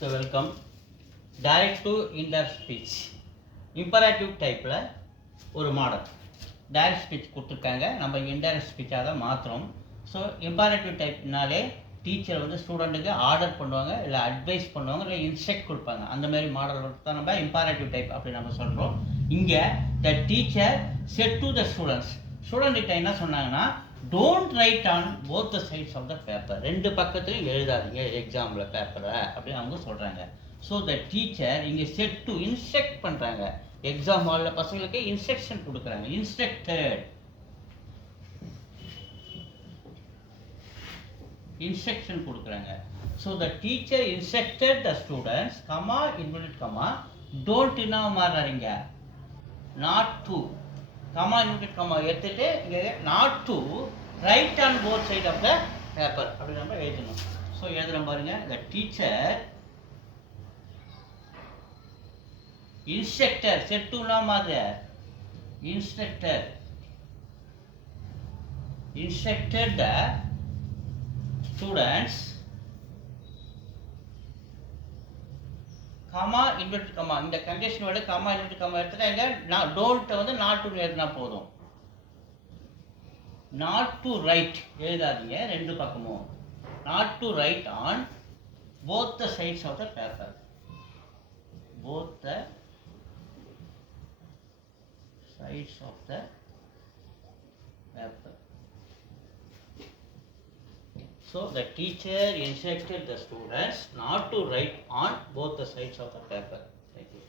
So welcome. Direct to indirect speech imperative டைப்பில் ஒரு model. Direct speech கொடுத்துருக்காங்க, நம்ம இன்டைரக்ட் ஸ்பீச்சாக தான் மாற்றுறோம். ஸோ இம்பராட்டிவ் டைப்னாலே டீச்சர் வந்து ஸ்டூடெண்ட்டுக்கு ஆர்டர் பண்ணுவாங்க, இல்லை அட்வைஸ் பண்ணுவாங்க, இல்லை இன்ஸ்ட்ரக்ட் கொடுப்பாங்க. அந்த மாதிரி மாடல் தான் நம்ம இம்பராட்டிவ் டைப் அப்படி நம்ம சொல்கிறோம். இங்கே the teacher said to the students, ஸ்டூடெண்ட்கிட்ட என்ன சொன்னாங்கன்னா, don't write on both the sides of the paper, ரெண்டு பக்கத்துலையும் எழுதாதீங்க எக்ஸாமில் பேப்பரை அப்படின்னு அவங்க சொல்கிறாங்க. ஸோ த டீச்சர் இங்கே செட் டு இன்ஸ்ட்ரக்ட் பண்ணுறாங்க. எக்ஸாம் ஹாலில் பசங்களுக்கு இன்ஸ்ட்ரக்ஷன் கொடுக்குறாங்க. இன்ஸ்ட்ரக்ஷன் கொடுக்குறாங்க. So the teacher instructed the students comma inverted comma don't என்ன மாறுறீங்க, not to comma inverted comma எடுத்துட்டு இங்கே not to write on both side of the paper அப்படி நம்ம எழுதணும். ஸோ எழுதுகிறோம் பாருங்க, த டீச்சர் இன்ஸ்ட்ரக்டர் செட் டுனா மாதிரி instructor instructed the students comma inverted comma, இந்த condition word comma inverted comma எடுத்துட்டா எங்க டோன்ட் வந்து நாட் டு எழுதினா போதும். நாட் டு ரைட் எழுதாதீங்க ரெண்டு பக்கமும். Not to write on both the sides of the paper, both the sides of the paper. So the teacher instructed the students not to write on both the sides of the paper. Thank you.